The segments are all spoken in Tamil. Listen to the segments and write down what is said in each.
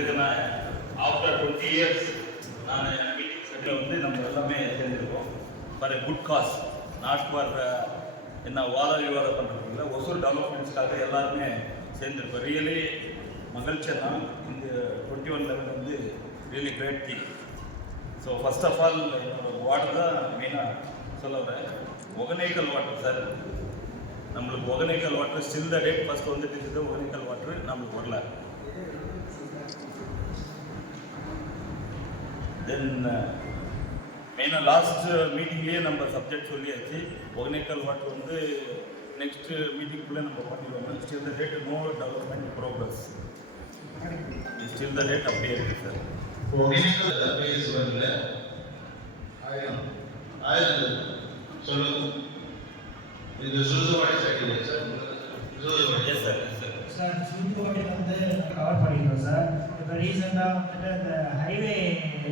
எதுக்குன்னா ஆஃப்டர் டுவெண்ட்டி இயர்ஸ் நான் மீட்டிங் செட்டில் வந்து நம்ம எல்லாமே சேர்ந்துருக்கோம். For a good cause not for uh, என்ன வாத விவாதம் பண்ணுறது இல்லை ஒசூர் டெவலப்மெண்ட்ஸ்க்காக எல்லாருமே சேர்ந்துருக்கோம். ரியலி மகிழ்ச்சி தான். இந்த டுவெண்ட்டி ஒன் லெவல் வந்து really great thing so first of all என்னோட வாட்டர் தான் மெயினாக சொல்ல வரேன். ஒகனேக்கல் வாட்டர் சார் நம்மளுக்கு Hogenakkal water still the date first வந்துட்டு இருக்குது ஒகனேக்கல் வாட்டர் நம்மளுக்கு வரல. தென் மெயினாக லாஸ்ட் மீட்டிங்லேயே நம்ம சப்ஜெக்ட் சொல்லியாச்சு. ஒகனேக்கல் வாட்டர் வந்து நெக்ஸ்ட் மீட்டிங்குள்ளே நம்ம பண்ணிடுவோம். Still the date no development progress still the date அப்படியே இருக்குது சார் ஒகேனக்கல் பேசுவதில் ஆயிரம். ஆயிரம் சொல்லுங்க. இது Zuzuvadi cycle sir Zuzuvadi yes sir sir sir சுருக்கோட்டை வந்து கவர் பண்ணிடுறோம் சார் இப்போ ரீசெண்டாக வந்துட்டு அந்த ஹைவே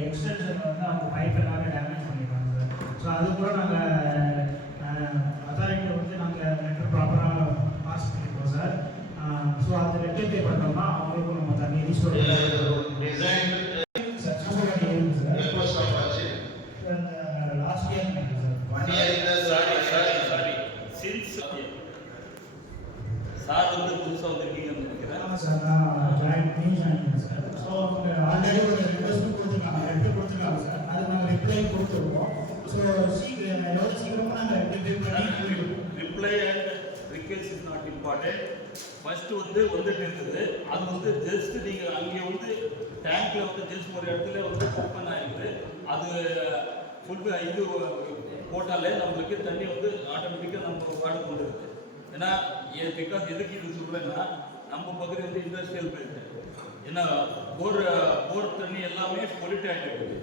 எக்ஸ்டென்ஷன் வந்து அவங்க பைப் எல்லாமே டேமேஜ் பண்ணிடுறாங்க சார். ஸோ அது கூட நாங்கள் அத்தாரிட்டி வந்து நாங்கள் லெட்டர் ப்ராப்பராக பாஸ் பண்ணியிருக்கோம் சார். ஸோ அந்த லெட்டர் பே பண்ணோம்னா அவங்களுக்கும் நம்ம தண்ணி restore design last year sir one year sorry. Sorry sorry. Since sir வந்து புதுசாக வந்திருக்கீங்கன்னு நினைக்கிறேன் ஆமாம் சார் நான் ஜாயின் பண்ணி ஜாயின் பண்ணேன் சார் ஸோ அவங்க ஆல்ரெடி ஒரு ரிக்வஸ்ட்டும் கொடுத்துருக்காங்க லெட்டர் கொடுத்துருக்காங்க சார் அது நாங்கள் ரிப்ளை கொடுத்துருவோம் ஸோ சீக்கிரம் சீக்கிரமாக நாங்கள் reply reply and request is not important first வந்து வந்துட்டு இருக்குது அது வந்து ஜஸ்ட் நீங்கள் அங்கே வந்து டேங்க்ல வந்து ஜஸ்ட் ஒரு இடத்துல வந்து ஓப்பன் ஆகிருக்குது அது ஃபுல் இது போட்டாலே நம்மளுக்கு தண்ணி வந்து ஆட்டோமேட்டிக்காக நம்ம வாட கொண்டு இருக்குது ஏன்னா பிகாஸ் எதுக்கு இது சொல்கிறேன்னா நம்ம பகுதி வந்து இண்டஸ்ட்ரியல் பெல்ட் ஏன்னா போர் போர் தண்ணி எல்லாமே பொலிட் ஆகிட்டு இருக்குது.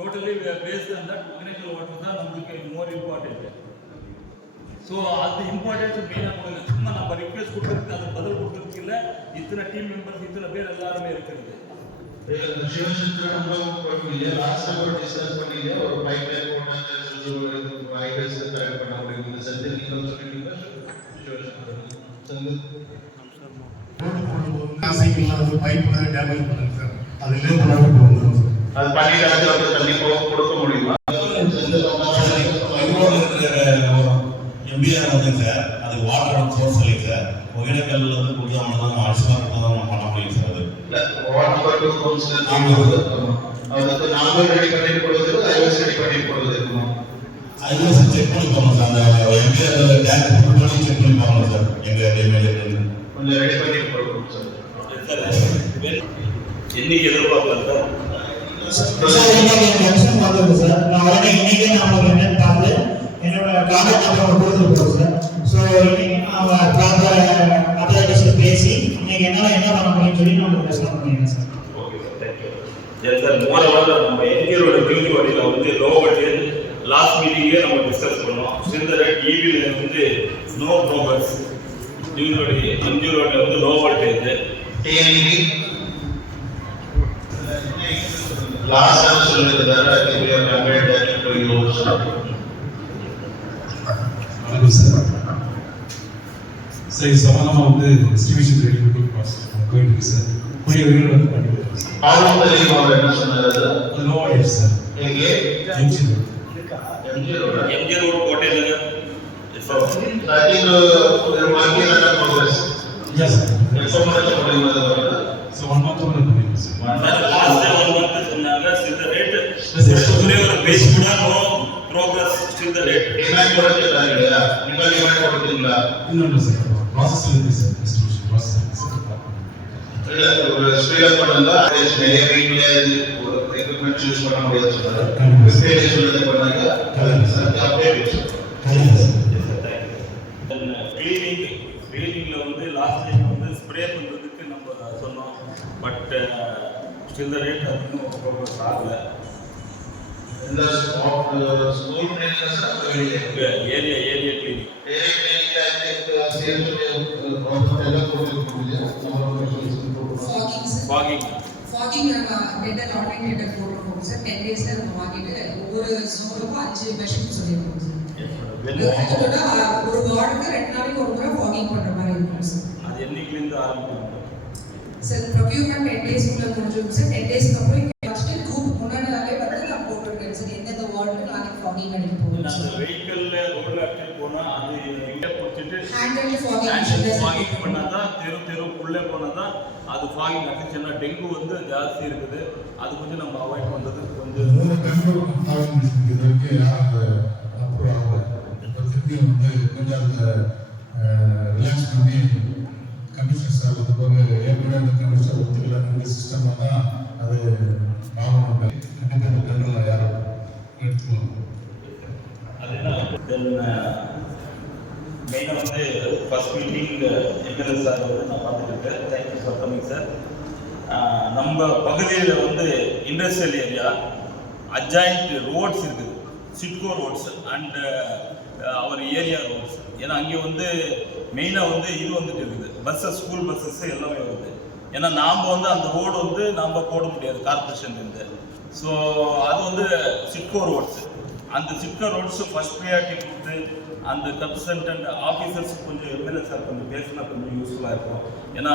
Totally based on that Hogenakkal water தான் நம்மளுக்கு மோர் இம்பார்ட்டன்ட் ஸோ அது இம்பார்ட்டன்ஸ் மெயினாக கொடுங்க சும்மா நம்ம ரிக்வெஸ்ட் கொடுக்கறதுக்கு அது பதில் கொடுக்கறதுக்கு இல்லை. இத்தனை டீம் மெம்பர்ஸ் இத்தனை பேர் எல்லாருமே இருக்கிறது. பண்ணீங்க லாஸ்ட் ஒரு டிஸ்கஸ் பண்ணீங்க ஒரு பைப் லைன் போட்டாங்க சுசுவாடி ஹைவேஸ் கரெக்ட் பண்ண முடியும்? நீங்கள் சொல்லிட்டீங்க பைப் டேமேஜ் பண்ணுங்க சார் வந்துடும் அது பண்ணிட்டாச்சு அப்படி தண்ணி போக கொடுக்க முடியுமா? எம்பிஆர் வந்து சார் அது வாட்டர் சோர்ஸ் இல்லை சார் ஒகேனக்கல்ல வந்து குடியாம தான் அரிசிமாக தான் பண்ண முடியும் சார் அது. வாட்டர் கவுன்சிலர் அதுக்கு நாங்கள் ரெடி பண்ணி கொடுக்குறது ஐஎஸ் ரெடி பண்ணி கொடுக்குறது ஐஎஸ் செக் பண்ணி போகணும் சார். அந்த எம்பிஆர் டேங்க் ஃபுல் பண்ணி செக் பண்ணி போகணும் சார். எம்எல்ஏ கொஞ்சம் ரெடி பண்ணி கொடுக்கணும் சார். சார் என்னைக்கு எதிர்பார்க்கலாம் சார்? சார் இன்னைக்கு எனக்கு எக்ஸன் வந்தது சார் நான் உடனே இன்னைக்கே நான் உங்களுக்கு என்னன்னு பார்த்து என்னோட கான்டாக்ட் நம்பர் கொடுத்துருக்கோம் சார் ஸோ இன்னைக்கு அவங்க ப்ராப்பர் அத்தாரிட்டிஸ் பேசி இன்னைக்கு என்னால் என்ன பண்ண முடியும்னு சொல்லி நான் உங்களுக்கு ரெஸ்பாண்ட் பண்ணிடுறேன் sir okay sir thank you yes sir moreover நம்ம என்ஜிஓட பிரிவு வழியில் வந்து லோ வட்டியில் லாஸ்ட் மீட்டிங்லேயே நம்ம டிஸ்கஸ் பண்ணோம் சிந்த ரேட் ஈவில் வந்து நோ ப்ரோக்ரஸ் இவங்களுடைய என்ஜிஓட வந்து low voltage TNE last think we are conveyed to use வணக்கம் சார். சார் இது சம்பந்தமாக வந்து எஸ்டிமேஷன் ரெடி பண்ணி ப்ராசஸ் போயிட்டு இருக்கு சார். கூடிய விரைவில் வந்து பண்ணி கொடுக்குறோம் சார். ஆளும் தெரியும் அவர் என்ன சொன்னாரு சார். எங்கே? MG MG road. ரோடு? கோட்டையில் I think progress yes sir எப்போ one month one month the rate demand கொடுத்துருக்காங்க இல்லையா நீங்கள் டிமாண்ட் கொடுத்தீங்களா இன்னொன்று சார் ப்ராசஸ் இருக்குது சார் எஸ்டிமேஷன் ப்ராசஸ் இல்ல ஒரு நிறைய வீட்ல ஒரு எக்யூப்மெண்ட் யூஸ் பண்ண முடியாது பண்ணாங்க அப்டேட் சார் கிளீனிங் கிளீனிங்கில் வந்து லாஸ்ட் டைம் வந்து ஸ்ப்ரே பண்ணுறதுக்கு நம்ம சொன்னோம். பட் ஸ்டில் த ரேட் அது இன்னும் ப்ரோக்ரஸ் ஆகலை இந்த ஸ்கூல் ட்ரெயினிங் சார் வெளியே area area cleaning area training I think same government எல்லாம் கொடுத்துருக்கோம் ஃபாகிங் சார் ஃபாகிங் ஃபாகிங் நாங்கள் டெட்டல் ஆன்லைன் டெட்டல் போட்டிருக்கோம் சார் டென் டேஸில் நம்ம வாங்கிட்டு ஒவ்வொரு ஸ்டோருக்கும் அஞ்சு மெஷின் சொல்லியிருக்கோம் சார் ஆக்சுவலாக ஒரு வார்டுக்கு ரெண்டு நாளைக்கு ஒரு முறை ஃபாகிங் பண்ணுற மாதிரி இருக்கும் சார் அது என்னைக்குலேருந்து ஆரம்பிக்கணும் சார் ப்ரொக்யூர்மெண்ட் டென் டேஸ்க்குள்ள முடிஞ்சிடும் சார் டென் டேஸ்க்கு அப்புறம் இங்கே ஃபஸ்ட்டு குரூப் முன்னாடி நாளே வந்து நான் போட்டுருக்கேன் சார் எந்தெந்த வார்டு நாளைக்கு ஃபாகிங் அடிக்க போகிறோம் அந்த வெஹிக்கிள்ல ரோட்ல எடுத்துட்டு போனா அது இங்க பிடிச்சிட்டு ஹேண்டில் ஃபாகிங் பண்ணாதான் தெரு தெருக்குள்ளே போனாதான் அது ஃபாகிங் அடிச்சுன்னா டெங்கு வந்து ஜாஸ்தி இருக்குது. அது கொஞ்சம் நம்ம அவாய்ட் பண்றது கொஞ்சம் ரிலாக்ஸ் பண்ணி கமிஷனர் சார் வந்து போக ஏற்கனவே அந்த கமிஷனர் ஒத்துக்கல. இந்த சிஸ்டம் தான் அது கண்டிப்பாக இந்த கண்ட்ரோல் யாரும் எடுத்துக்கணும் அது என்ன தென் மெயினாக uh, வந்து ஃபர்ஸ்ட் மீட்டிங் எம்எல்ஏ சார் வந்து நான் பார்த்துட்டு தேங்க்யூ ஃபார் கமிங் சார் நம்ம பகுதியில் வந்து இண்டஸ்ட்ரியல் ஏரியா அஜாயிண்ட் ரோட்ஸ் இருக்குது. SIDCO roads and our area roads ஏன்னா அங்கே வந்து மெயினாக வந்து இது வந்துட்டு இருக்குது. பஸ்ஸஸ் ஸ்கூல் பஸ்ஸஸ் எல்லாமே வருது. ஏன்னா நாம் வந்து அந்த ரோடு வந்து நாம் போட முடியாது கார்பரேஷன்லேருந்து ஸோ அது வந்து சிட்கோ ரோட்ஸ் அந்த சிட்கோ ரோட்ஸ் ஃபர்ஸ்ட் ப்ரியாரிட்டி கொடுத்து அந்த கன்சல்டன்ட் ஆஃபீஸர்ஸ் கொஞ்சம் எம்எல்ஏ சார் கொஞ்சம் பேசினா கொஞ்சம் யூஸ்ஃபுல்லாக இருக்கும். ஏன்னா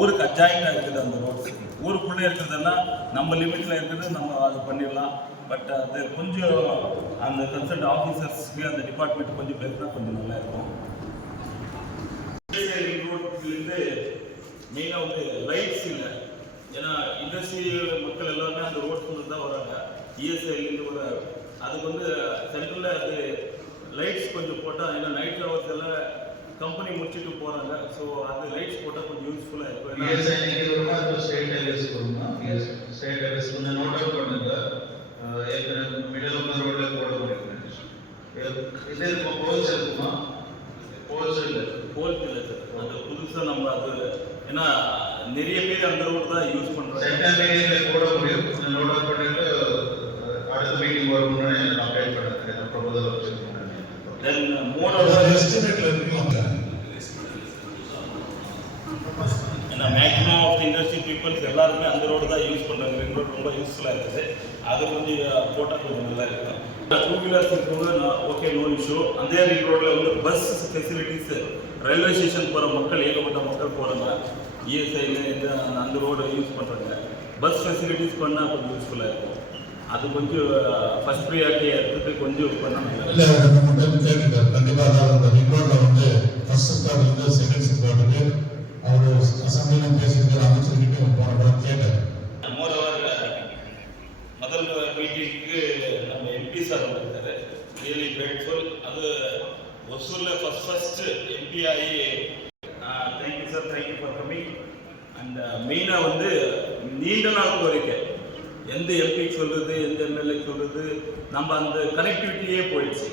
ஊருக்கு அஜாயிண்டாக இருக்குது அந்த ரோட்ஸ் ஊருக்குள்ளே இருக்கிறதுன்னா நம்ம லிமிட்டில் இருக்கிறது நம்ம அதை பண்ணிடலாம். பட் அது கொஞ்சம் அந்த கன்சல்ட் ஆஃபீஸர்ஸ்க்கு அந்த டிபார்ட்மெண்ட் கொஞ்சம் பேசினா கொஞ்சம் நல்லா இருக்கும். ரோட்லேருந்து மெயினாக வந்து லைட்ஸ் இல்லை. ஏன்னா இண்டஸ்ட்ரி மக்கள் எல்லாருமே அந்த ரோட்ஸ் தான் வராங்க. இஎஸ்ஐலேருந்து ஒரு அதுக்கு வந்து சென்ட்ரலில் அது லைட்ஸ் கொஞ்சம் போட்டால் ஏன்னா நைட் ஹவர்ஸ் எல்லாம் கம்பெனி முடிச்சுட்டு போகிறாங்க ஸோ அது லைட்ஸ் போட்டால் கொஞ்சம் யூஸ்ஃபுல்லாக இருக்கும். அது ஸ்டேட் ஹைவேஸ் வருமா ஸ்டேட் ஹைவேஸ் கொஞ்சம் நோட் அவுட் பண்ணுங்க. ஏற்கனவே மிடில் ஆஃப் ரோட்ல போட முடியும் இது இருக்கும் போல்ஸ் இருக்குமா போல்ஸ் இல்லை போல்ட் இல்லை சார் அந்த புதுசாக நம்ம அது ஏன்னா நிறைய பேர் அந்த ரோடு தான் யூஸ் பண்ணுறாங்க சென்டர் மீடியம்ல போட முடியும் நோட் அவுட் பண்ணிட்டு அடுத்த மீட்டிங் வரும்னு நான் அப்டேட் பண்ணுறேன் ப்ரொபோசல் வச்சுருக்கேன் தென் மோர் எஸ்டிமேட்ல இருக்கலாம் ஏன்னா மேக்ஸிமம் ஆஃப் இண்டஸ்ட்ரி பீப்புள்ஸ் எல்லாருமே அந்த ரோடு தான் யூஸ் பண்ணுறாங்க ரிங் ரோடு ரொம்ப யூஸ்ஃபுல்லாக இருக்குது. அது கொஞ்சம் போட்டால் கொஞ்சம் நல்லா இருக்கும். டூ வீலர்ஸ் நான் ஓகே நோ இஷ்யூ அந்த ரிங் ரோடில் வந்து பஸ் ஃபெசிலிட்டிஸ் ரயில்வே ஸ்டேஷன் போகிற மக்கள் ஏகப்பட்ட மக்கள் போகிறாங்க இந்த அந்த ரோடு யூஸ் பண்ணுறாங்க பஸ் ஃபெசிலிட்டிஸ் பண்ணால் கொஞ்சம் யூஸ்ஃபுல்லாக இருக்கும். அது கொஞ்சம் ஃபஸ்ட் ப்ரியாரிட்டி எடுத்துட்டு கொஞ்சம் நல்லா இல்ல ரெண்டு மூணு டைம் கேட்டுட்டார் கண்டிப்பா அதாவது அந்த ரிப்போர்ட்ல வந்து ஃபர்ஸ்ட் ஸ்டார்ட்ல இருந்து செகண்ட் ஸ்டார்ட்டுக்கு அவர் அசம்பிளில பேசியிருக்காரு அமைச்சர்கிட்ட போன படம் கேட்டார். மோரோவர் முதல் மீட்டிங்க்கு நம்ம எம்பி சார் வந்திருக்காரு. ரியலி கிரேட்ஃபுல் அது ஒசூரில் ஃபஸ்ட் ஃபஸ்ட் எம்பி ஆகி thank you sir thank you for coming and மெயினாக வந்து நீண்ட நாள் கோரிக்கை. எந்த எம்பி சொல்றது எந்த எம்எல்ஏ சொல்றது நம்ம அந்த கனெக்டிவிட்டியே போயிடுச்சு.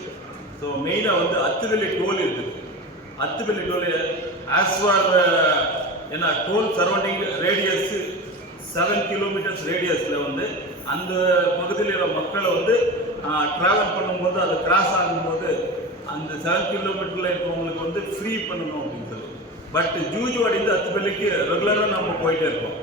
ஸோ மெயினாக வந்து அத்துவெளி டோல் இருக்குது. அத்துவெளி டோல் ஆஸ் ஃபார் ஏன்னா toll surrounding radius seven kilometres ரேடியஸில் வந்து அந்த பகுதியில் இருக்கிற மக்களை வந்து ட்ராவல் பண்ணும்போது அதை கிராஸ் ஆகும்போது அந்த செவன் கிலோமீட்டரில் இருக்கிறவங்களுக்கு வந்து ஃப்ரீ பண்ணணும் அப்படின்னு சொல்லி. பட் ஜூஜுவாடிந்து அத்துப்பள்ளிக்கு ரெகுலராக நம்ம போயிட்டே இருக்கோம்.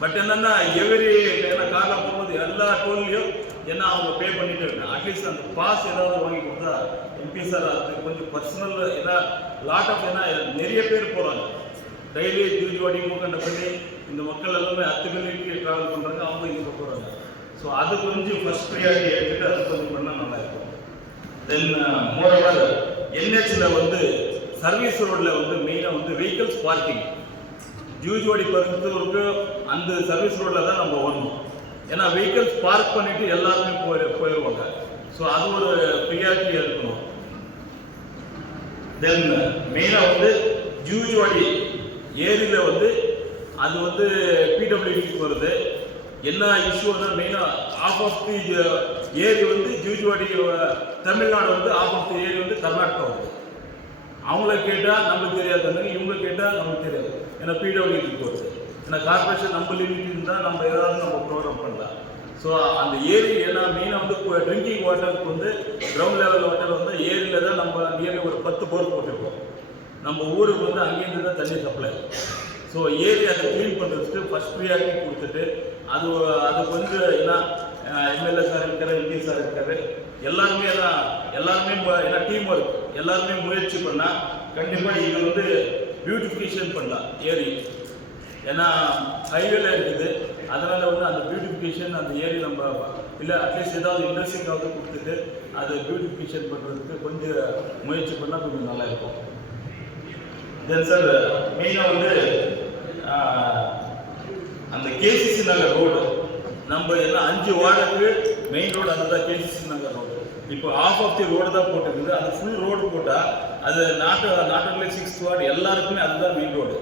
பட் என்னன்னா எவரி என்ன காரில் போகும்போது எல்லா டோல்லையும் என்ன அவங்க பே பண்ணிட்டு இருக்காங்க. அட்லீஸ்ட் அந்த பாஸ் ஏதாவது வாங்கி கொடுத்தா எம்பி சார் அது கொஞ்சம் பர்சனல் ஏன்னா லாட் ஆஃப் ஏன்னா நிறைய பேர் போகிறாங்க டெய்லி ஜூஜுவாடி பண்ணி இந்த மக்கள் எல்லாமே அத்துப்பள்ளிக்கு ட்ராவல் பண்ணுறாங்க அவங்க இங்கே போகிறாங்க ஸோ அது கொஞ்சம் ஃபர்ஸ்ட் ப்ரியாரிட்டி எடுத்துகிட்டு அது கொஞ்சம் பண்ணால் நல்லா இருக்கும். தென் மோரோவர் என்ஹெச்சில் வந்து சர்வீஸ் ரோடில் வந்து மெயினாக வந்து வெஹிக்கிள்ஸ் பார்க்கிங் ஜூஜோடி பொறுத்தவருக்கு அந்த சர்வீஸ் ரோட்ல தான் நம்ம வரணும் ஏன்னா வெஹிக்கிள்ஸ் பார்க் பண்ணிட்டு எல்லாருமே போய் போயிடுவாங்க ஸோ அது ஒரு ப்ரியாரிட்டியாக இருக்கணும். தென் மெயினாக வந்து ஜூஜுவாடி ஏரியில் வந்து அது வந்து பிடபிள்யூடிக்கு வருது. என்ன இஷ்யூனா மெயினாக ஆஃப் ஆஃப் தி ஏரி வந்து ஜூஜுவாடி தமிழ்நாடு வந்து ஆஃப் ஆஃப் தி ஏரி வந்து கர்நாடகா வருது. அவங்கள கேட்டால் நமக்கு தெரியாது இவங்க கேட்டால் நமக்கு தெரியாது. ஏன்னா பிடபிள்யூடிக்கு வருது. ஏன்னா கார்பரேஷன் நம்ம லிமிட் இருந்தால் நம்ம ஏதாவது நம்ம ப்ரோக்ராம் பண்ணலாம். ஸோ அந்த ஏரி ஏன்னா மெயினாக வந்து ட்ரிங்கிங் வாட்டருக்கு வந்து கிரவுண்ட் லெவல் வாட்டர் வந்து ஏரியில் தான் நம்ம நியர்லி ஒரு பத்து போர் போட்டிருக்கோம். நம்ம ஊருக்கு வந்து அங்கேருந்து தான் தண்ணி சப்ளை ஸோ ஏரி அதை க்ளீன் பண்ணுறதுக்கு ஃபஸ்ட் ப்ரியாரிட்டி கொடுத்துட்டு அது அதுக்கு வந்து ஏன்னா எம்எல்ஏ சார் இருக்காரு எம்பி சார் இருக்காரு. எல்லாருமே எல்லாம் எல்லாருமே ஏன்னா டீம் ஒர்க் எல்லாருமே முயற்சி பண்ணால் கண்டிப்பாக இது வந்து பியூட்டிஃபிகேஷன் பண்ணலாம் ஏரி. ஏன்னா ஹைவேல இருக்குது. அதனால் வந்து அந்த பியூட்டிஃபிகேஷன் அந்த ஏரி நம்ம இல்லை அட்லீஸ்ட் ஏதாவது இண்டஸ்ட்ரிக்காவது கொடுத்துட்டு அதை பியூட்டிஃபிகேஷன் பண்ணுறதுக்கு கொஞ்சம் முயற்சி பண்ணால் கொஞ்சம் நல்லா இருக்கும். தென் சார் மெயினாக வந்து அந்த கேசிசி நகர் ரோடு நம்ம எல்லாம் அஞ்சு வார்டுக்கு மெயின் ரோடு அதுதான் கேசிசி நகர் ரோடு இப்போ ஆஃப் ஆஃப் தி ரோடு தான் போட்டிருக்குது. அது ஃபுல் ரோடு போட்டால் அது நாட்டு நாட்டுல சிக்ஸ்த் வார்டு எல்லாருக்குமே அதுதான் மெயின் ரோடு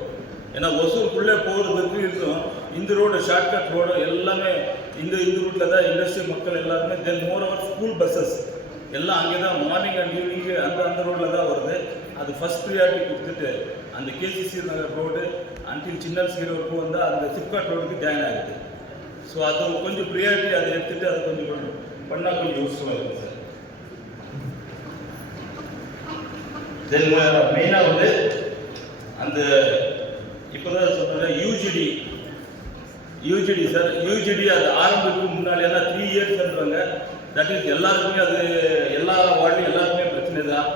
ஏன்னா ஒசூருக்குள்ளே போகிறதுக்கு இருக்கும். இந்த ரோடு ஷார்ட்கட் ரோடு எல்லாமே இந்த இந்த ரூட்டில் தான் இண்டஸ்ட்ரி மக்கள் எல்லாருமே then more over school buses எல்லாம் அங்கே தான் மார்னிங் அண்ட் ஈவினிங் அந்த அந்த ரோட்டில் தான் வருது. அது ஃபர்ஸ்ட் ப்ரியாரிட்டி கொடுத்துட்டு அந்த கேசிசி நகர் ரோடு அன்டில் சின்ன வரைக்கும் வந்து அந்த சிப்காட் ரோடுக்கு ஜாயின் ஆகுது. ஸோ அது கொஞ்சம் ப்ரியாரிட்டி அதை எடுத்துகிட்டு அதை கொஞ்சம் பண்ணால் கொஞ்சம் யூஸ்ஃபுல்லாக இருக்கும் சார் தென் மெயினாக வந்து அந்த இப்போதான் சொல்கிறேன் யூஜிடி யூஜிடி சார் யூஜிடி அது ஆரம்பிக்கு முன்னாடி எல்லாம் த்ரீ இயர்ஸ்ன்றாங்க தட் இஸ் எல்லாருக்குமே அது எல்லா வார்டுலையும் எல்லாருக்குமே பிரச்சனை தான்.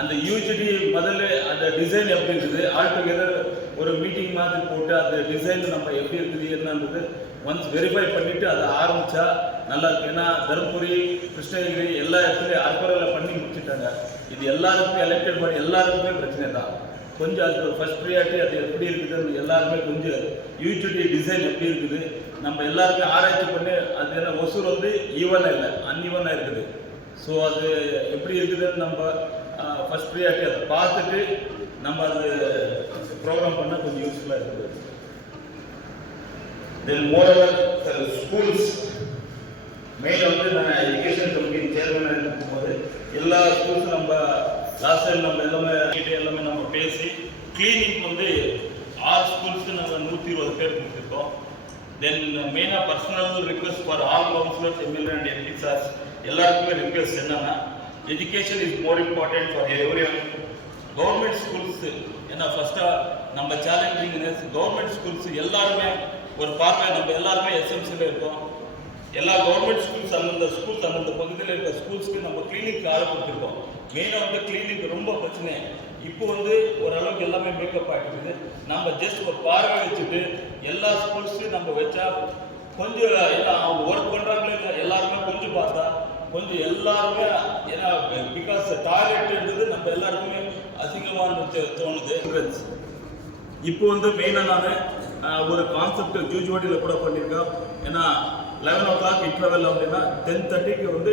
அந்த யூஜிடி முதல்ல அந்த டிசைன் எப்படி இருக்குது ஆல் டுகெதர் ஒரு மீட்டிங் மாதிரி போட்டு அந்த டிசைன் நம்ம எப்படி இருக்குது என்னன்றது ஒன்ஸ் வெரிஃபை பண்ணிவிட்டு அதை ஆரம்பித்தா நல்லா இருக்கு. ஏன்னா தருமபுரி கிருஷ்ணகிரி எல்லா இடத்துலையும் அர்ப்பரில் பண்ணி முடிச்சுட்டாங்க. இது எல்லாருக்குமே எலெக்டட் பண்ணி எல்லாருக்குமே பிரச்சனை தான். கொஞ்சம் அதுக்கு ஃபர்ஸ்ட் ப்ரியாரிட்டி அது எப்படி இருக்குதுன்னு எல்லாருமே கொஞ்சம் யூடியூடி டிசைன் எப்படி இருக்குது? நம்ம எல்லாருமே ஆராய்ச்சி பண்ணி அது என்ன ஒசூர் வந்து ஈவனாக இல்லை அன்இவனாக இருக்குது. ஸோ அது எப்படி இருக்குதுன்னு நம்ம ஃபர்ஸ்ட் ப்ரியாரிட்டி அதை பார்த்துட்டு நம்ம அது ப்ரோக்ராம் பண்ணால் கொஞ்சம் யூஸ்ஃபுல்லாக இருக்குது. தென் மோரோவர் ஸ்கூல்ஸ் மெயின் வந்து நான் எஜுகேஷன் கமிட்டி சேர்மனாக இருக்கும்போது எல்லா ஸ்கூல்ஸும் நம்ம லாஸ்ட் டைம் நம்ம எல்லாமே கிட்ட எல்லாமே நம்ம பேசி கிளீனிங் வந்து ஆறு ஸ்கூல்ஸ்க்கு நாங்கள் நூற்றி இருபது பேர் கொடுத்துருக்கோம். தென் மெயினாக personal request for all councillors MLA and MP sirs எல்லாருக்குமே ரிக்வெஸ்ட் என்னன்னா education is more important for every government schools ஏன்னா ஃபஸ்ட்டாக நம்ம சேலஞ்சிங் கவர்மெண்ட் ஸ்கூல்ஸ் எல்லாருமே ஒரு பார்வை நம்ம எல்லாருமே எஸ்எம்சியில் இருக்கோம். எல்லா கவர்மெண்ட் ஸ்கூல்ஸ் அந்தந்த ஸ்கூல்ஸ் அந்தந்த பகுதியில் இருக்க ஸ்கூல்ஸ்க்கு நம்ம கிளினிக் ஆரம்பிச்சிருக்கோம். மெயினாக வந்து கிளினிக் ரொம்ப பிரச்சனை. இப்போ வந்து ஓரளவுக்கு எல்லாமே மேக்கப் ஆகிட்டு நம்ம ஜஸ்ட் ஒரு பார்வை வச்சுட்டு எல்லா ஸ்கூல்ஸும் நம்ம வச்சா கொஞ்சம் எல்லாம் அவங்க ஒர்க் பண்ணுறாங்களே இல்லை எல்லாருமே கொஞ்சம் பார்த்தா கொஞ்சம் எல்லாருமே ஏன்னா பிகாஸ் டாய்லெட்ன்றது நம்ம எல்லாருக்குமே அசிங்கமான தோணுது. இப்போ வந்து மெயினாக நான் ஒரு கான்செப்ட் ஜூஜுவாடியில் கூட பண்ணியிருக்கோம். ஏன்னா லெவன் ஓ கிளாக் இன்டர்வெல் அப்படின்னா டென் தேர்ட்டிக்கு வந்து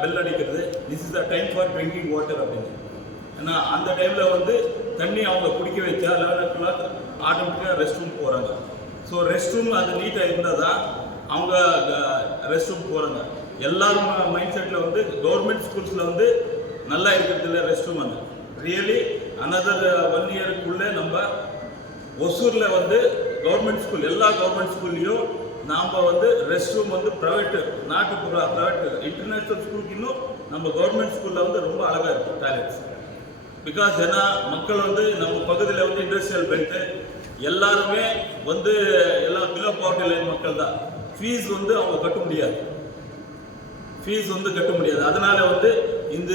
பெல் அடிக்கிறது. This is the time for drinking water அப்படின்னு. ஏன்னா அந்த டைமில் வந்து தண்ணி அவங்க குடிக்க வச்சா லெவன் ஓ கிளாக் ஆட்டோமேட்டிக்காக ரெஸ்ட் ரூம் போகிறாங்க ஸோ ரெஸ்ட் ரூம் அது நீட்டாக இருந்தால் தான் அவங்க ரெஸ்ட் ரூம் போகிறாங்க எல்லாரும் மைண்ட் செட்டில் வந்து கவர்மெண்ட் ஸ்கூல்ஸில் வந்து நல்லா இருக்கிறது இல்லை ரெஸ்ட் ரூம் வந்து ரியலி அனதர் ஒன் இயருக்குள்ளே நம்ம ஒசூரில் வந்து கவர்மெண்ட் ஸ்கூல் எல்லா கவர்மெண்ட் ஸ்கூல்லையும் நாம் வந்து ரெஸ்ட் ரூம் வந்து ப்ரைவேட்டு நாட்டுப்புற ப்ரைவேட் இன்டர்நேஷ்னல் ஸ்கூலுக்கு இன்னும் நம்ம கவர்மெண்ட் ஸ்கூலில் வந்து ரொம்ப அழகாக இருக்கும் டாய்லெட்ஸ் பிகாஸ் ஏன்னா மக்கள் வந்து நம்ம பகுதியில் வந்து இண்டஸ்ட்ரியல் பெல்ட்டு எல்லாருமே வந்து எல்லாம் பிலோ பவர்ட்டி லைன் மக்கள் தான். ஃபீஸ் வந்து அவங்க கட்ட முடியாது. ஃபீஸ் வந்து கட்ட முடியாது. அதனால வந்து இந்த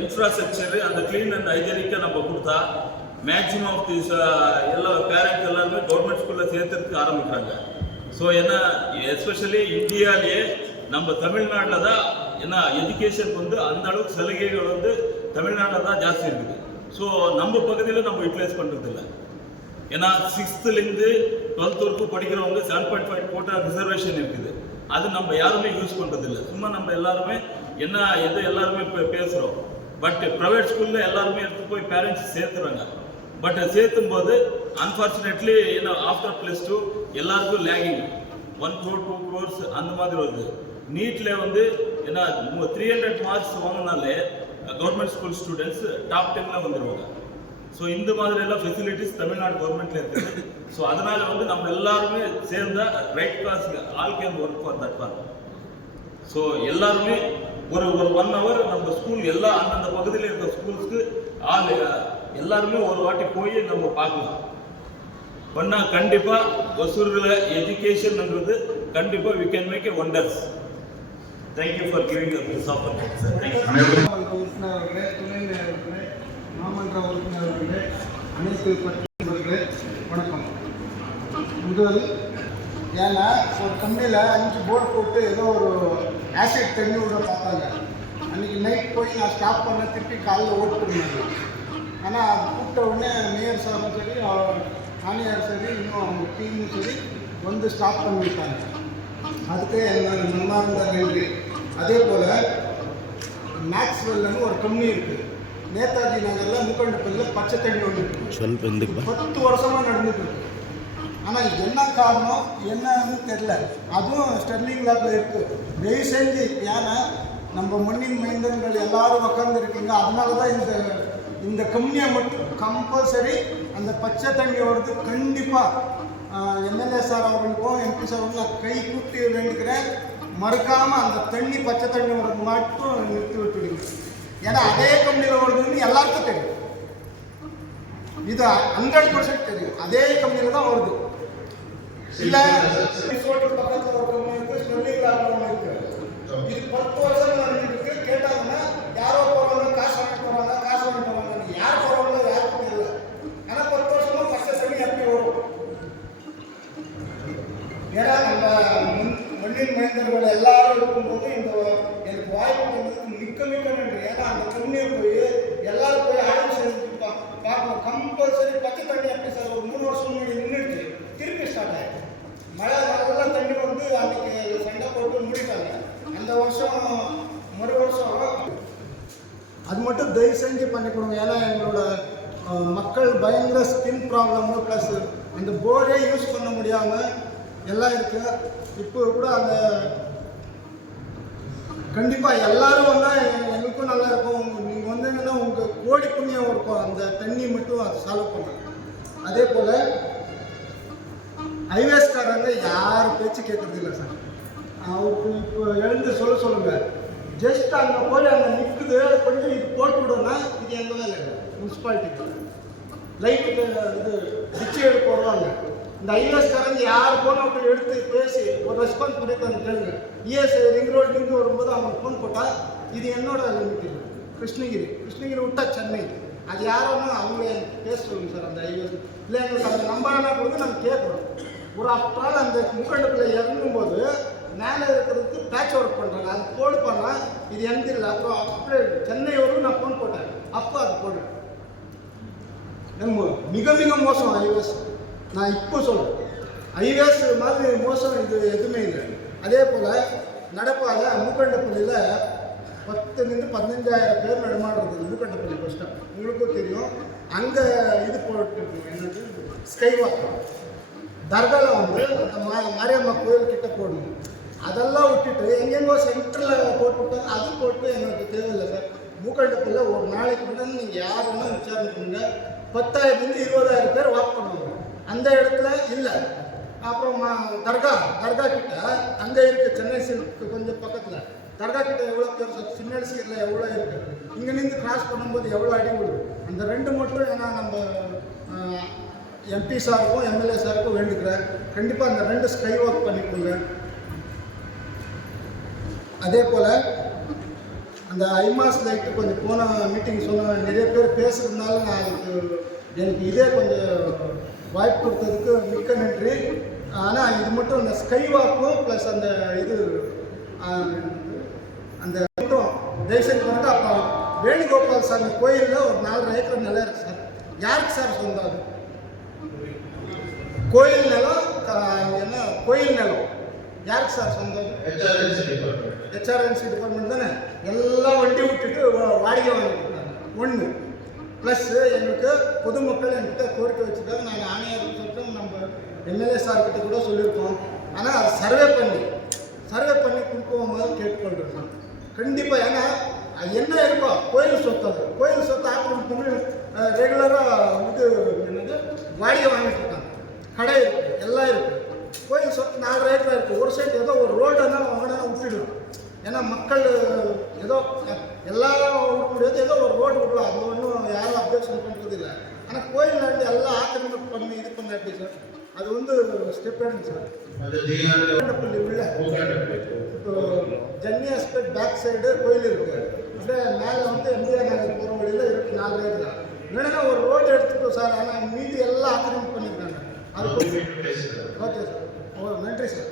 இன்ஃப்ராஸ்ட்ரக்சரு அந்த க்ளீன் அண்ட் ஹைஜெனிக்கை நம்ம கொடுத்தா மேக்ஸிமம் ஆஃப் தீஸ் எல்லா பேரண்ட்ஸ் எல்லாருமே கவர்மெண்ட் ஸ்கூலில் சேர்த்துறதுக்கு ஆரம்பிக்கிறாங்க. ஸோ ஏன்னா எஸ்பெஷலி இந்தியாவிலேயே நம்ம தமிழ்நாட்டில் தான் ஏன்னா எஜுகேஷன் வந்து அந்த அளவுக்கு சலுகைகள் வந்து தமிழ்நாட்டில் தான் ஜாஸ்தி இருக்குது. ஸோ நம்ம பகுதியில் நம்ம யூட்டிலைஸ் பண்ணுறது இல்லை ஏன்னா சிக்ஸ்த்துலேருந்து டுவெல்த் வரைக்கும் படிக்கிறவங்க seven point five quota reservation இருக்குது. அது நம்ம யாருமே யூஸ் பண்ணுறது இல்லை சும்மா நம்ம எல்லாருமே என்ன எது எல்லாருமே இப்போ பேசுகிறோம் பட் ப்ரைவேட் ஸ்கூலில் எல்லாருமே எடுத்து போய் பேரண்ட்ஸ் சேர்த்துறாங்க. பட் சேர்த்தும் போது அன்ஃபார்ச்சுனேட்லி என்ன ஆஃப்டர் ப்ளஸ் டூ எல்லாருக்கும் lagging one crore two crores அந்த மாதிரி வருது. நீட்டில் வந்து என்ன த்ரீ ஹண்ட்ரட் மார்க்ஸ் வாங்கினாலே கவர்மெண்ட் ஸ்கூல் ஸ்டூடெண்ட்ஸ் டாப் டென்ல வந்துடுவாங்க ஸோ இந்த மாதிரி எல்லாம் ஃபெசிலிட்டிஸ் தமிழ்நாடு கவர்மெண்ட்ல இருக்குது ஸோ அதனால வந்து நம்ம எல்லாருமே சேர்ந்தா right class all can work for that for so எல்லாருமே ஒரு ஒரு ஒன் ஹவர் நம்ம ஸ்கூல் எல்லா அந்தந்த பகுதியில் இருக்க ஸ்கூல்ஸ்க்கு ஆள் எல்லாருமே ஒரு வாட்டி போய் நம்ம பார்க்கலாம். பண்ணா கண்டிப்பா ஒசூரில் எஜுகேஷன்ன்றது கண்டிப்பா we can make a wonders thank you for giving this opportunity sir thank you மாமன்ற உறுப்பினர்களே துணை உறுப்பினர்களே மாமன்ற உறுப்பினர்களே அனைத்து பத்திரிகையாளர்களே வணக்கம். முதல் ஏன்னா ஒரு கம்பெனியில் அஞ்சு போர்டு போட்டு ஏதோ ஒரு ஆசிட் தண்ணி விட பார்த்தாங்க. அன்றைக்கி நைட் போய் நான் ஸ்டாப் பண்ண திருப்பி காலையில் ஓட்டு ஓட்டுருந்தாங்க ஆனால் கூப்பிட்ட உடனே மேயர் சாரும் சரி ஆணையார் சரி இன்னும் அவங்க டீமும் சரி வந்து ஸ்டாப் பண்ணிவிட்டாங்க அதுக்கு என்னோட மனமார்ந்த நன்றி அதே போல் மேக்ஸ்வெல்னு ஒரு கம்பெனி இருக்குது நேதாஜி நகரில் முக்கண்டப்பள்ளியில் பச்சை தண்ணி ஒன்று இருக்குது பத்து வருஷமா நடந்துட்டு இருக்கு. ஆனால் என்ன காரணம் என்னன்னு தெரியல. அதுவும் ஸ்டெர்லிங் லேப்ல இருக்கு. தயவு செஞ்சு ஏன்னா நம்ம மண்ணின் மைந்தன்கள் எல்லாரும் உட்கார்ந்து இருக்கீங்க அதனால தான் இந்த இந்த கம்பெனியை மட்டும் கம்பல்சரி அந்த பச்சை தண்ணி வருது கண்டிப்பாக எம்எல்ஏ சார் அவர்களுக்கும் எம்பி சார் நான் கை கூட்டி வேண்டுகிறேன். மறக்காமல் அந்த தண்ணி பச்சை தண்ணி வரது மட்டும் நிறுத்தி விட்டுடுங்க. ஏன்னா அதே கம்பெனியில் வருதுன்னு எல்லாருக்கும் தெரியும். இது ஹண்ட்ரட் பர்சன்ட் தெரியும். அதே கம்பெனியில் தான் வருது. இல்ல பக்கத்துல ஒரு கம்பெனி இருக்கு ஸ்டெர்லிங் லேப்ல ஒன்று இருக்கு. இது பத்து வருஷம் நடந்துட்டு இருக்கு. கேட்டாங்கன்னா யாரோ போறாங்க காசு வாங்கி போறாங்க காசு வாங்கி போறாங்க யார் போறாங்களோ யாருக்கும் தெரியல ஆனா பத்து வருஷமா பச்சை தண்ணி எப்படி வரும் ஏன்னா நம்ம மண்- மைந்தர்கள் எல்லாரும் இருக்கும்போது இந்த எனக்கு வாய்ப்பு வந்ததுக்கு மிக்க மிக்க நன்றி. ஏன்னா அந்த கம்பெனியை போய் எல்லாரும் போய் ஆய்வு செஞ்சு கொடுப்பாங்க பார்க்கணும். கம்பல்சரி பச்சை தண்ணி எப்படி சார் ஒரு மூணு வருஷம் முன்னாடி நின்றுச்சு. திருப்பி ஸ்டார்ட் ஆயிடுச்சு. மழை நல்லா தண்ணி வந்து அன்னைக்கு சண்டை போட்டு முடிட்டாங்க. அந்த வருஷம் மறு வருஷம். அது மட்டும் தயவு செஞ்சு பண்ணி கொடுங்க ஏன்னா எங்களோட மக்கள் பயங்கர ஸ்கின் ப்ராப்ளம் ப்ளஸ் அந்த போரே யூஸ் பண்ண முடியாமல் எல்லாம் இருக்கு இப்போ கூட அந்த கண்டிப்பாக எல்லாரும் வந்தால் எங்களுக்கும் நல்லா இருக்கும் நீங்கள் வந்தீங்கன்னா உங்கள் கோடி புண்ணியம் இருக்கும் அந்த தண்ணி மட்டும் அதை சால்வ் பண்ணுங்க அதே போல் ஹைவேஸ்காரங்க யார் பேச்சு கேட்கறது இல்லை சார் அவருக்கு இப்போ எழுந்து சொல்ல சொல்லுங்க ஜஸ்ட் அங்கே போய் அங்கே நிற்குது கொஞ்சம் இது போட்டு விடணும்னா இது எங்கள் வேலை இல்லை முனிசிபாலிட்டி லைட்டுக்கு இது டிச்சு எடுத்து போடுவாங்க இந்த ஐஎஸ்காரங்க யார் ஃபோன் அப்படி எடுத்து பேசி ஒரு ரெஸ்பான்ஸ் பண்ணி தந்து கேளுங்க இஎஸ் ரிங் ரோட்லேருந்து வரும்போது அவங்க ஃபோன் போட்டால் இது என்னோட லிமிட் கிருஷ்ணகிரி. கிருஷ்ணகிரி விட்டா சென்னை. அது யாரும் அவங்களே பேச சொல்லுங்க சார் அந்த ஐஎஸ் இல்லை எங்களுக்கு அந்த நம்பரானா கொடுத்து நாங்கள் கேட்குறோம். ஒரு ஆஃப்டர் அந்த முக்கண்டத்தில் இறங்கும்போது மேலே இருக்கிறதுக்கு பேட்ச் ஒர்க் பண்ணுறாங்க அது போடு பண்ணால் இது எந்த இல்லை அப்புறம் அப்படியே சென்னை வரைக்கும் நான் ஃபோன் போட்டேன். அப்போ அது போடு மிக மிக மோசம் ஐஎஸ் நான் இப்போ சொல்கிறேன் ஐவேஸ் மாதிரி மோசம் இது எதுவுமே இல்லை. அதே போல் நடப்பாக மூக்கண்டப்பள்ளியில் பத்துலேருந்து பதினஞ்சாயிரம் பேர் நடமாடுறது மூக்கண்டப்பள்ளி பஸ் ஸ்டாப் உங்களுக்கும் தெரியும். அங்கே இது போட்டு என்னது? ஸ்கைவாக் தர்கால வந்து அந்த மா மாரியம்மா கோயில் கிட்ட போடணும். அதெல்லாம் விட்டுட்டு எங்கெங்கோ சென்டரில் போட்டுவிட்டு அது போட்டு எங்களுக்கு தேவையில்லை சார். மூக்கண்டப்பள்ளியில் ஒரு நாளைக்கு முன்னாடி நீங்கள் யார் விசாரணை பண்ணுங்கள் பத்தாயிரத்துலேருந்து இருபதாயிரம் பேர் வாக் பண்ணுவாங்க. அந்த இடத்துல இல்லை. அப்புறம் தர்கா தர்கா கிட்ட அங்கே இருக்குது சென்னை சில்க்கு கொஞ்சம் பக்கத்தில். தர்கா கிட்ட எவ்வளோ பேர் சின்ன சீரில் எவ்வளோ இருக்குது இங்கேருந்து நின்று கிராஸ் பண்ணும்போது எவ்வளோ அடி விடுது அந்த ரெண்டு மட்டும் ஏன்னா நம்ம எம்பி சாருக்கும் எம்எல்ஏ சாருக்கும் வேண்டுக்கிறேன் கண்டிப்பாக அந்த ரெண்டு ஸ்கை ஒர்க் பண்ணிக்கோங்க. அதே போல் அந்த ஐமாஸ் லைட்டு கொஞ்சம் போன மீட்டிங் சொன்ன நிறைய பேர் பேசுகிறதுனால நான் அதுக்கு எனக்கு இதே கொஞ்சம் வாய்ப்பு கொடுத்ததுக்கு மிக்க நன்றி. ஆனால் இது மட்டும் அந்த ஸ்கை வாக்கும் ப்ளஸ் அந்த இது அந்த மட்டும் தயவுசெய்து பண்ணிட்டு அப்போ வேணுகோபால் சாமி கோயிலில் ஒரு நாலரை ஏக்கர் நிலம் இருக்கு சார். யாருக்கு சார் சொந்தம் அது? கோயில் நிலம் என்ன கோயில் நிலம். யாருக்கு சார் சொந்தம் ஹெச்ஆர்என்சி டிபார்ட்மெண்ட் தானே? எல்லாம் வண்டி விட்டுட்டு வாடகை வாங்கிட்டு ஒன்று ப்ளஸ் எங்களுக்கு பொதுமக்கள் என்கிட்ட கோரிக்கை வச்சுருக்காங்க நாங்கள் ஆணையர் சொல்லிட்டு நம்ம எம்எல்ஏ சார்கிட்ட கூட சொல்லியிருக்கோம். ஆனால் அதை சர்வே பண்ணி சர்வே பண்ணி கொடுப்போம் போது கேட்டுக்கொள்கிறோம் கண்டிப்பாக ஏன்னா என்ன இருக்கோ கோயில் சொத்து அது. கோயில் சொத்து ஆக்கிரமிப்பு பண்ணி ரெகுலராக இது என்னது வாடகை வாங்கிட்டு இருக்காங்க. கடை இருக்குது எல்லாம் இருக்குது கோயில் சொத்து நாலு ரேட்டில் இருக்குது ஒரு சைடு చెప్పాడు సార్ உள்ள. ஜன்னி ஹாஸ்பிட்டல் பேக் சைடு கோயில் இருக்கு. அப்படியே மேலே வந்து எம்ஜிஆர் நகர் போகிற வழியில் இருக்கு நாலு ரோடு தான் வேணும்னா ஒரு ரோடு எடுத்துட்டோம் சார் ஆனால் மீதி எல்லாம் ஆக்கிரமிப்பு பண்ணியிருக்காங்க அது ஓகே சார். ஓ நன்றி சார்.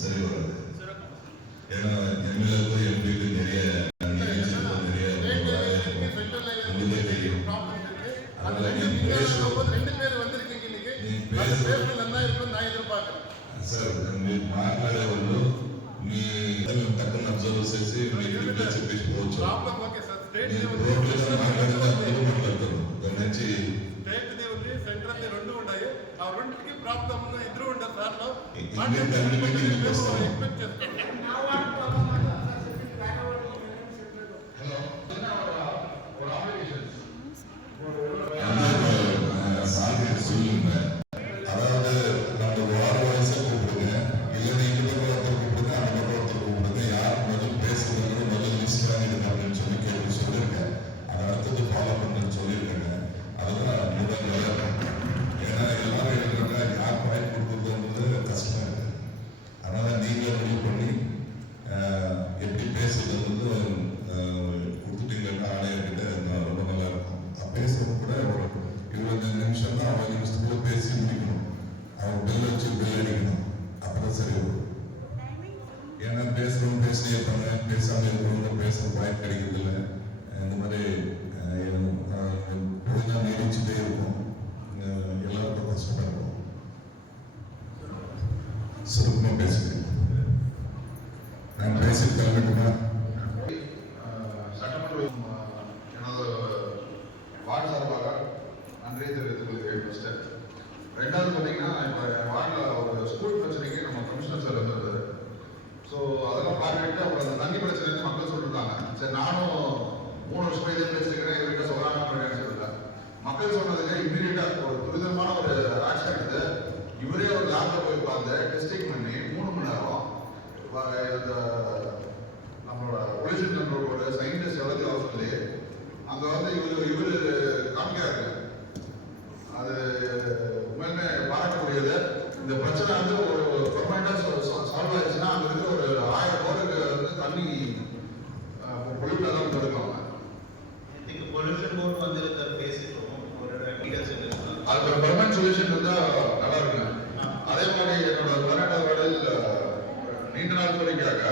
சரி வராது. ஏன்னா எம்எல்ஏ సార్ మీరు మాట్లాడే వాళ్ళు మీ తక్కువ అబ్జర్వ్ చేసి చెప్పేసి పోవచ్చు. మాట్లాడతారు దాని ప్రాబ్లం ఇద్దరు ఉండదు సార్లో. ஏன்னா பேசணும் பேசினே இருப்பாங்க பேசாமல் இருக்கிறவங்க பேசுகிற வாய்ப்பு கிடைக்கிறதில்ல. இந்த மாதிரி பொழுதாக நீடிச்சுட்டே இருக்கும் எல்லாருக்கும் கஷ்டமாக இருக்கும் சுருக்கமாக பேசுகிறேன். நான் பேசி கல்வெட்டுனா இந்த பிரச்சனை வந்து ஒரு பெர்மனண்டா சால்வ் ஆயிடுச்சுன்னா அங்க இருக்கிற ஒரு ஆயிரம் பேருக்கு வந்து தண்ணி பொலிட்டாதான் தடுக்கலாம் இதுக்கு பொல்யூஷன் போர்டு வந்து பேசிட்டோம். ஒரு அதுக்கு பெர்மனன்ட் சொல்யூஷன் இருந்தா நல்லா இருக்கும் அதே மாதிரி என்னோட கர்நாடக நீண்ட நாள் துறைக்காக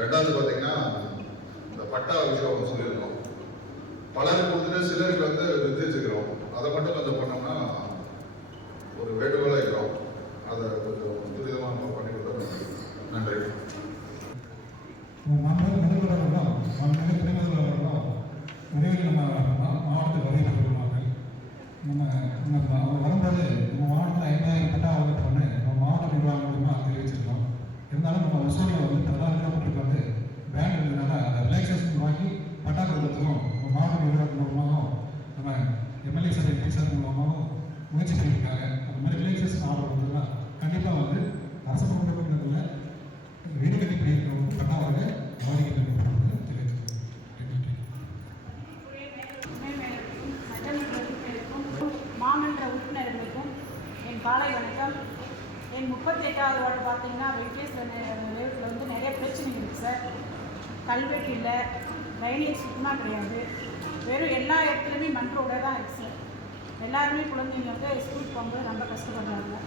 ரெண்டாவது பார்த்தீங்கன்னா இந்த பட்டா விஷயம் ஒன்று சொல்லியிருக்கோம். பலருக்கு வந்துட்டு சிலருக்கு வந்து வித்திச்சுக்கிறோம் அதை மட்டும் கொஞ்சம் பண்ணோம்னா காலை வணக்கம் என் முப்பத்தி எட்டாவது வார்டு பார்த்தீங்கன்னா வெயிட்லேஸ் வந்து நிறைய பிரச்சனை இருக்குது சார். கல்வெட்டு இல்லை ட்ரைனேஜ் சுத்தமாக கிடையாது. வெறும் எல்லா இடத்துலையுமே மண் தான் இருக்குது சார். எல்லாருமே குழந்தைங்க வந்து ஸ்கூலுக்கு போகும்போது ரொம்ப கஷ்டப்படுறாங்க.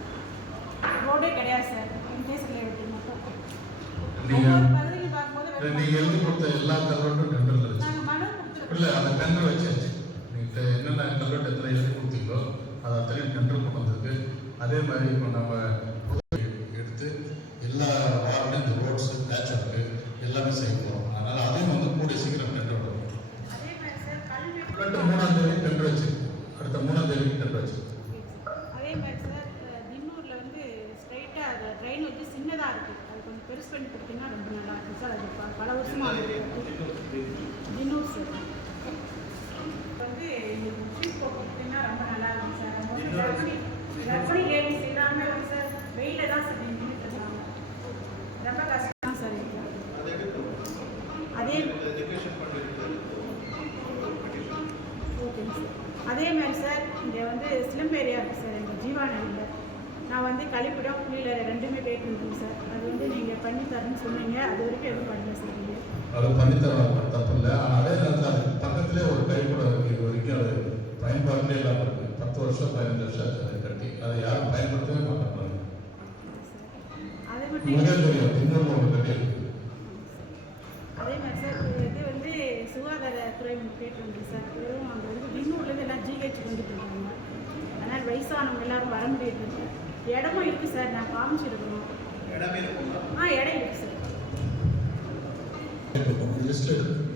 ரோடே கிடையாது சார். இன்கேஸ் கிளைவெட்டி மட்டும். பகுதிக்கு பார்க்கும்போது எழுதி கொடுத்த எல்லா கல்வெட்டும் நாங்கள் மனு கொடுத்துருக்கோம். இல்லை அந்த டெண்டர் வச்சாச்சு. நீங்கள் என்னென்ன கல்வெட்டு எத்தனை எழுதி கொடுத்தீங்களோ அது அத்தனையும் டெண்டர் கொண்டு வந்திருக்கு. அதே மாதிரி இப்போ நம்ம லிஸ்ட்